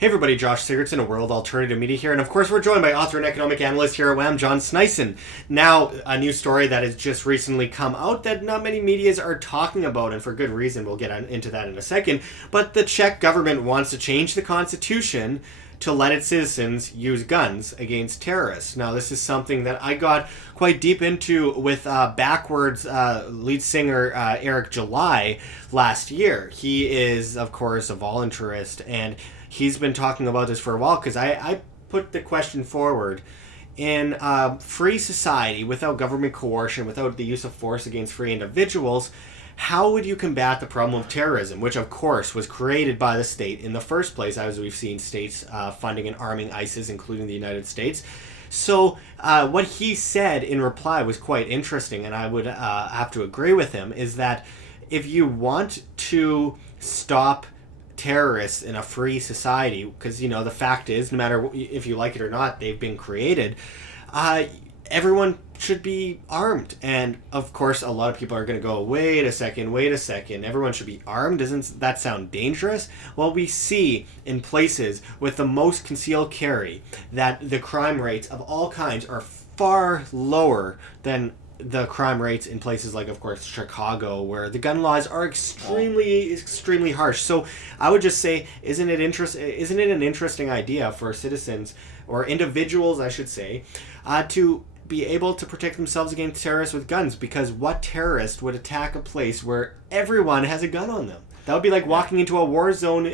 Hey everybody, Josh Sigurdson of World Alternative Media here, and of course we're joined by author and economic analyst here at WAM, John Sneisen. Now, a new story that has just recently come out that not many medias are talking about, and for good reason, we'll get into that in a second, but the Czech government wants to change the constitution to let its citizens use guns against terrorists. Now, this is something that I got quite deep into with Backwordz lead singer Eric July last year. He is, of course, a voluntarist, and he's been talking about this for a while because I put the question forward. In a free society, without government coercion, without the use of force against free individuals, how would you combat the problem of terrorism, which of course was created by the state in the first place, as we've seen states funding and arming ISIS, including the United States? So what he said in reply was quite interesting, and I would have to agree with him, is that if you want to stop terrorists in a free society, because the fact is, no matter if you like it or not, they've been created, everyone should be armed. And of course a lot of people are going to go, wait a second, everyone should be armed, doesn't that sound dangerous? Well, we see in places with the most concealed carry that the crime rates of all kinds are far lower than the crime rates in places like, of course, Chicago, where the gun laws are extremely harsh. So I would just say, isn't it an interesting idea for citizens, or individuals, I should say, to be able to protect themselves against terrorists with guns? Because what terrorist would attack a place where everyone has a gun on them? That would be like walking into a war zone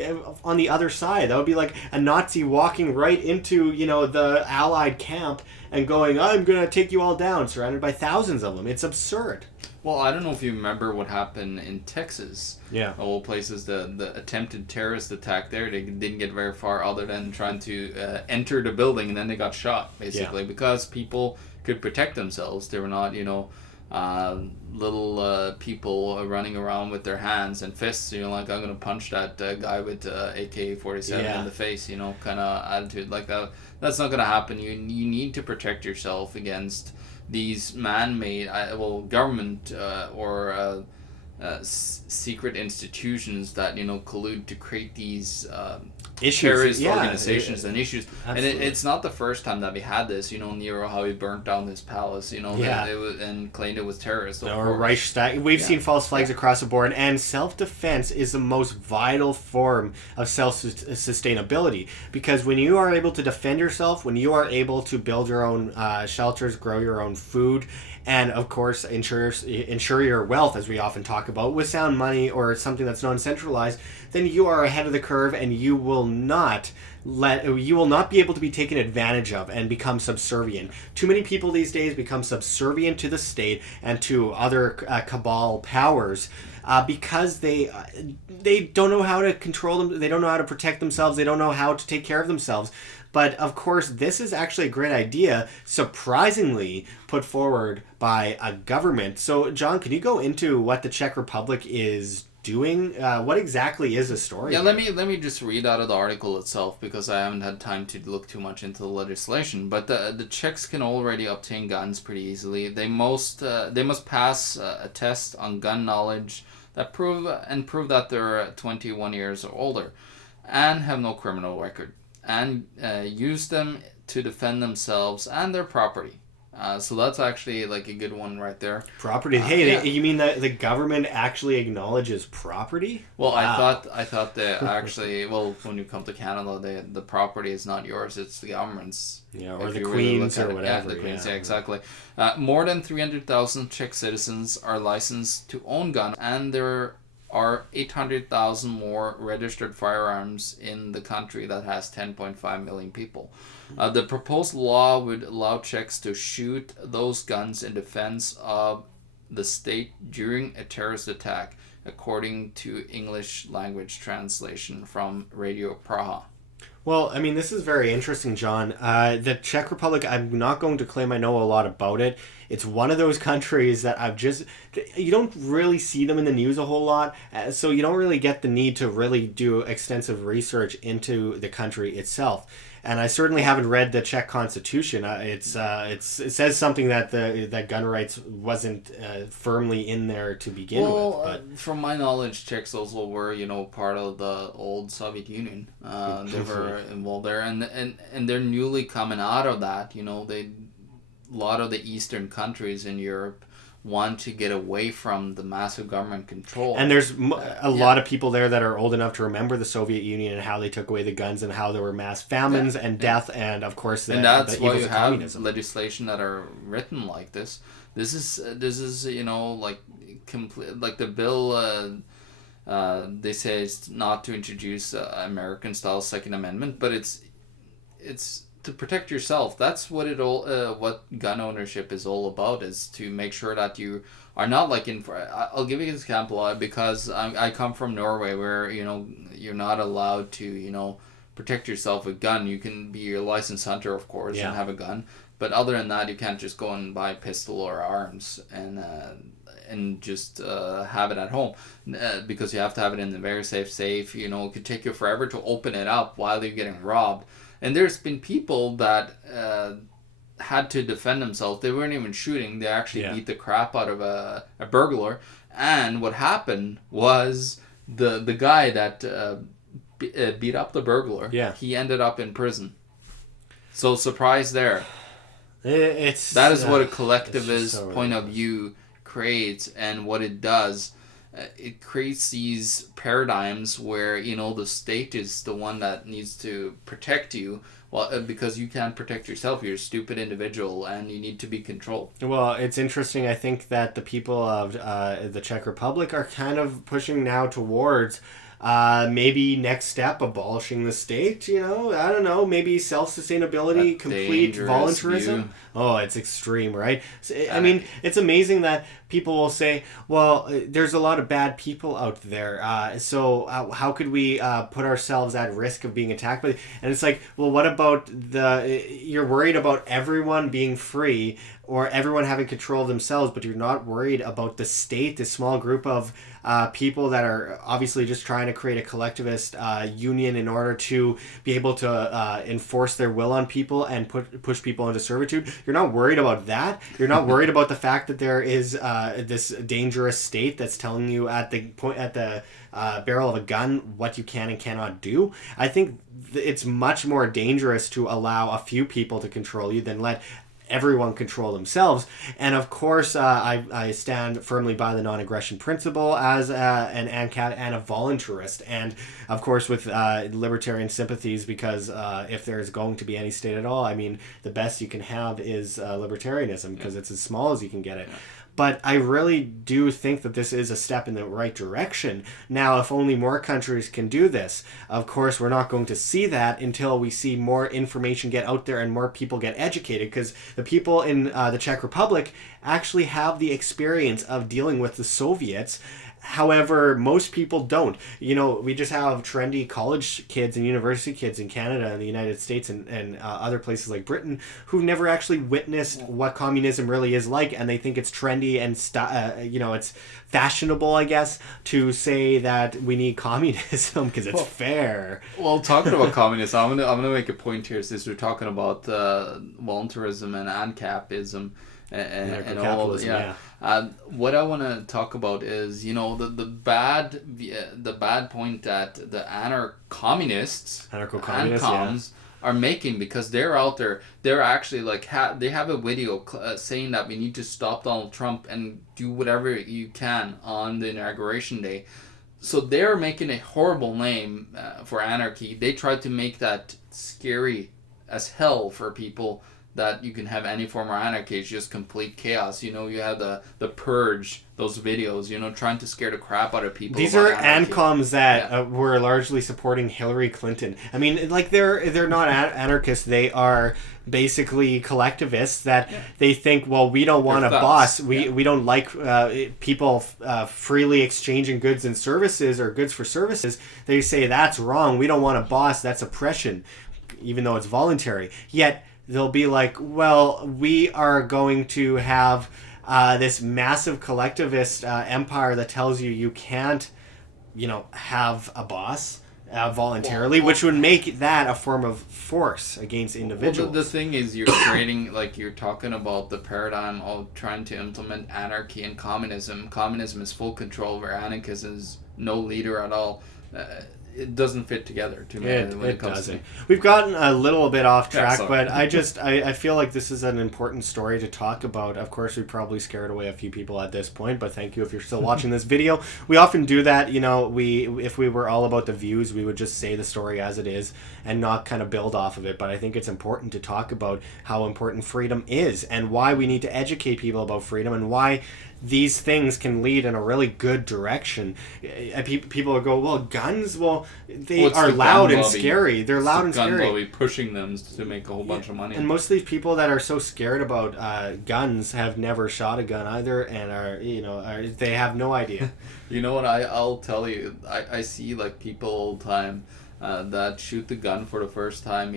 on the other side. That would be like a Nazi walking right into, the Allied camp and going, I'm going to take you all down, surrounded by thousands of them. It's absurd. Well, I don't know if you remember what happened in Texas. Yeah. Of all places, the attempted terrorist attack there, they didn't get very far other than trying to enter the building, and then they got shot, basically, because people could protect themselves. They were not, little people running around with their hands and fists, like, I'm going to punch that guy with AK-47 in the face, kind of attitude like that. That's not going to happen. You need to protect yourself against these man-made, government or secret institutions that, collude to create these terrorist organizations and issues. Absolutely. And it's not the first time that we had this. Nero, how he burnt down his palace, it was, and claimed it was terrorist. Or Reichstag. We've seen false flags across the board, and self-defense is the most vital form of self-sustainability, because when you are able to defend yourself, when you are able to build your own shelters, grow your own food, and of course ensure your wealth, as we often talk about, with sound money or something that's non-centralized, then you are ahead of the curve, and you will not be able to be taken advantage of and become subservient. Too many people these days become subservient to the state and to other cabal powers because they don't know how to control them, they don't know how to protect themselves, they don't know how to take care of themselves. But of course, this is actually a great idea, surprisingly put forward by a government. So, John, could you go into what the Czech Republic is doing? What exactly is the story? Yeah, let me just read out of the article itself, because I haven't had time to look too much into the legislation. But the Czechs can already obtain guns pretty easily. They must pass a test on gun knowledge that prove that they're 21 years or older, and have no criminal record, and use them to defend themselves and their property. So that's actually like a good one right there. Property. You mean that the government actually acknowledges property? Well, wow. I thought that actually, when you come to Canada, the property is not yours; it's the government's. Yeah, or the Queen's or whatever. Yeah, the Queen's. Yeah, exactly. More than 300,000 Czech citizens are licensed to own guns, and there are 800,000 more registered firearms in the country that has 10.5 million people. The proposed law would allow Czechs to shoot those guns in defense of the state during a terrorist attack, according to English language translation from Radio Praha. Well, I mean, this is very interesting, John. The Czech Republic, I'm not going to claim I know a lot about it. It's one of those countries that you don't really see them in the news a whole lot, so you don't really get the need to really do extensive research into the country itself. And I certainly haven't read the Czech Constitution. It says something that that gun rights wasn't firmly in there to begin with. But from my knowledge, Czechs also were, part of the old Soviet Union. They were involved there, and they're newly coming out of that. A lot of the Eastern countries in Europe want to get away from the massive government control. And there's a lot of people there that are old enough to remember the Soviet Union and how they took away the guns and how there were mass famines and death and, of course, the that's why evils you of have communism. legislation that are written like this. This is like complete, like the bill. They say it's not to introduce American style Second Amendment, but it's to protect yourself. That's what what gun ownership is all about, is to make sure that you are not like I'll give you an example because I come from Norway, where you're not allowed to protect yourself with gun. You can be a licensed hunter, of course, and have a gun, but other than that, you can't just go and buy a pistol or arms and just have it at home, because you have to have it in the very safe. It could take you forever to open it up while you're getting robbed. And there's been people that had to defend themselves. They weren't even shooting. They actually beat the crap out of a burglar. And what happened was the guy that beat up the burglar, he ended up in prison. So surprise there. That is what a collectivist point of view creates, and what it does. It creates these paradigms where the state is the one that needs to protect you, because you can't protect yourself. You're a stupid individual and you need to be controlled. Well, it's interesting. I think that the people of the Czech Republic are kind of pushing now towards maybe next step, abolishing the state. I don't know, maybe self-sustainability, complete voluntarism. View. Oh, it's extreme, right? I mean, it's amazing that people will say, well, there's a lot of bad people out there, so how could we put ourselves at risk of being attacked? And it's like, well, what about you're worried about everyone being free or everyone having control of themselves, but you're not worried about the state, this small group of people that are obviously just trying to create a collectivist union in order to be able to enforce their will on people and push people into servitude. You're not worried about that. You're not worried about the fact that there is this dangerous state that's telling you at the barrel of a gun what you can and cannot do. I think it's much more dangerous to allow a few people to control you than let everyone control themselves. And of course, I stand firmly by the non-aggression principle as an ANCAP and a voluntarist, and of course with libertarian sympathies, because if there's going to be any state at all, I mean, the best you can have is libertarianism, because it's as small as you can get it. But I really do think that this is a step in the right direction. Now, if only more countries can do this. Of course, we're not going to see that until we see more information get out there and more people get educated, because the people in the Czech Republic actually have the experience of dealing with the Soviets. However, most people don't. We just have trendy college kids and university kids in Canada and the United States and other places like Britain who've never actually witnessed what communism really is like, and they think it's trendy and it's fashionable, I guess, to say that we need communism because it's fair. Well, talking about communism, I'm gonna make a point here, since we're talking about voluntarism and ANCAPism. And all of what I want to talk about is the bad point that the anarcho-communists are making, because they're out there. They're actually they have a video saying that we need to stop Donald Trump and do whatever you can on the inauguration day. So they're making a horrible name for anarchy. They tried to make that scary as hell for people, that you can have any form of anarchy. It's just complete chaos. You have the Purge, those videos, trying to scare the crap out of people. These are ANCOMs that were largely supporting Hillary Clinton. I mean, they're not anarchists. They are basically collectivists that they think, well, we don't want a boss. We don't like people freely exchanging goods and services, or goods for services. They say that's wrong. We don't want a boss. That's oppression, even though it's voluntary. Yet they'll be like, well, we are going to have this massive collectivist empire that tells you can't, have a boss. voluntarily, which would make that a form of force against individuals. Well, the thing is, you're creating, like, you're talking about the paradigm of trying to implement anarchy and communism. Communism is full control, where anarchism is no leader at all. It doesn't fit together to me when it comes doesn't. to me. We've gotten a little bit off track, but I feel like this is an important story to talk about. Of course, we probably scared away a few people at this point, but thank you if you're still watching this video. We often do that, if we were all about the views, we would just say the story as it is and not kind of build off of it. But I think it's important to talk about how important freedom is and why we need to educate people about freedom and why these things can lead in a really good direction. People will go, well, guns, they are loud and scary. They're loud and scary. Gun lobby pushing them to make a whole bunch of money. And most of these people that are so scared about guns have never shot a gun either, and they have no idea. You know what? I'll tell you. I see like people all the time that shoot the gun for the first time.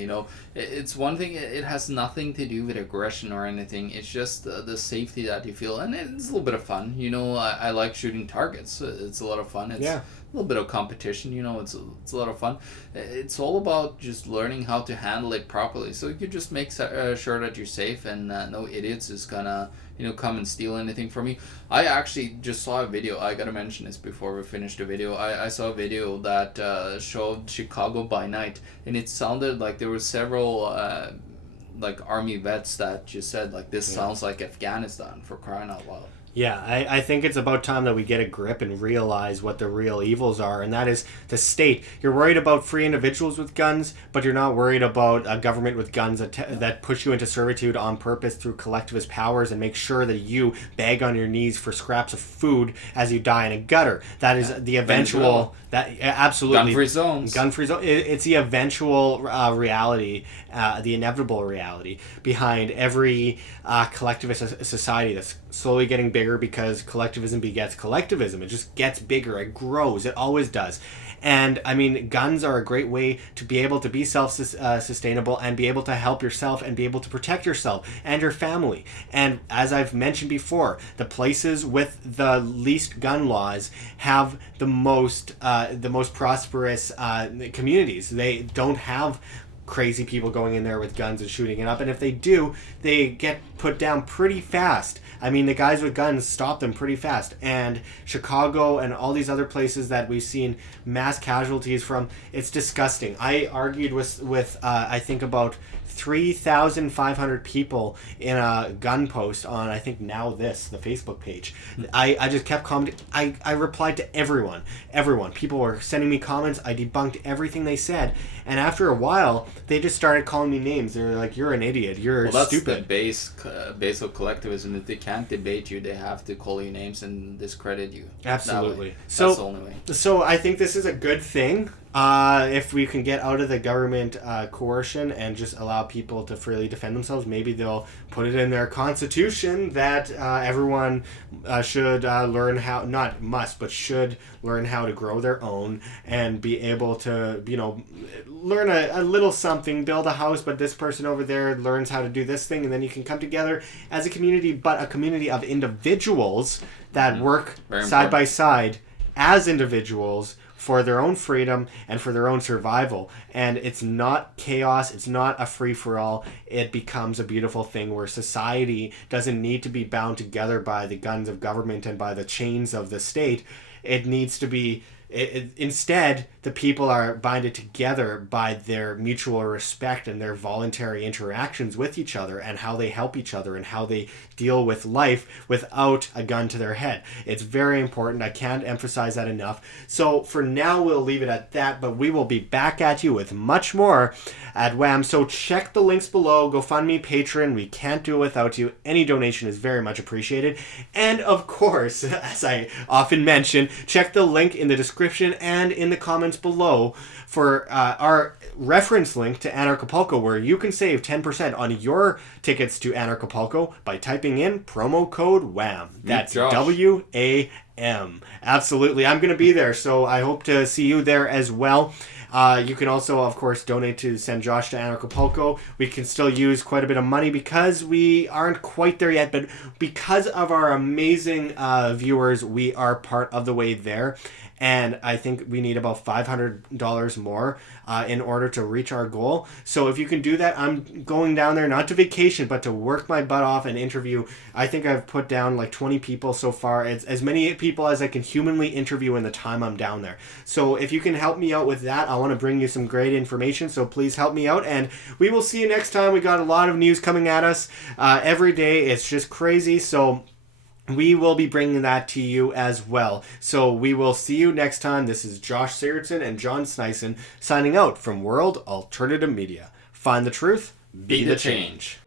It's one thing. It has nothing to do with aggression or anything. It's just the safety that you feel, and it's a little bit of fun. I like shooting targets. It's a lot of fun. It's a little bit of competition. It's a lot of fun. It's all about just learning how to handle it properly. So you just make sure that you're safe, and no idiots is gonna come and steal anything from you. I actually just saw a video. I gotta mention this before we finish the video. I saw a video that showed Chicago by night, and it sounded like there were several like army vets that just said like, this sounds like Afghanistan, for crying out loud. Yeah, I think it's about time that we get a grip and realize what the real evils are, and that is the state. You're worried about free individuals with guns, but you're not worried about a government with guns that push you into servitude on purpose through collectivist powers and make sure that you beg on your knees for scraps of food as you die in a gutter. That is the eventual... absolutely. Gun-free zones. Gun-free zone. It's the eventual reality, the inevitable reality behind every collectivist society that's slowly getting bigger because collectivism begets collectivism. It just gets bigger. It grows. It always does. And, I mean, guns are a great way to be able to be self-sustainable and be able to help yourself and be able to protect yourself and your family. And as I've mentioned before, the places with the least gun laws have the most prosperous communities. They don't have crazy people going in there with guns and shooting it up. And if they do, they get put down pretty fast. I mean, the guys with guns stop them pretty fast. And Chicago and all these other places that we've seen mass casualties from, it's disgusting. I argued with I think about 3,500 people in a gun post on, I think now the Facebook page. I just kept commenting. I replied to everyone. People were sending me comments. I debunked everything they said. And after a while, they just started calling me names. They were like, you're an idiot. You're stupid. That's the base of collectivism. If they can't debate you, they have to call you names and discredit you. Absolutely. That's the only way. So I think this is a good thing. If we can get out of the government coercion and just allow people to freely defend themselves, maybe they'll put it in their constitution that everyone should learn how, not must, but should learn how to grow their own and be able to, learn a little something, build a house, but this person over there learns how to do this thing, and then you can come together as a community, but a community of individuals that work side by side as individuals for their own freedom and for their own survival. And it's not chaos. It's not a free-for-all. It becomes a beautiful thing where society doesn't need to be bound together by the guns of government and by the chains of the state. It needs to be... Instead, the people are binded together by their mutual respect and their voluntary interactions with each other and how they help each other and how they deal with life without a gun to their head. It's very important. I can't emphasize that enough. So for now, we'll leave it at that, but we will be back at you with much more at WHAM. So check the links below. GoFundMe, Patreon. We can't do it without you. Any donation is very much appreciated. And of course, as I often mention, check the link in the description and in the comments below for our reference link to Anarchapulco, where you can save 10% on your tickets to Anarchapulco by typing in promo code WHAM. That's WAM. Absolutely. I'm going to be there, so I hope to see you there as well. You can also, of course, donate to send Josh to Anarchapulco. We can still use quite a bit of money because we aren't quite there yet, but because of our amazing viewers, we are part of the way there. and I think we need about $500 more in order to reach our goal. So if you can do that, I'm going down there not to vacation, but to work my butt off and interview. I think I've put down like 20 people so far. It's as many people as I can humanly interview in the time I'm down there. So if you can help me out with that, I want to bring you some great information. So please help me out, and we will see you next time. We got a lot of news coming at us every day. It's just crazy. So we will be bringing that to you as well. So we will see you next time. This is Josh Sigurdson and John Sneisen signing out from World Alternative Media. Find the truth, be the change.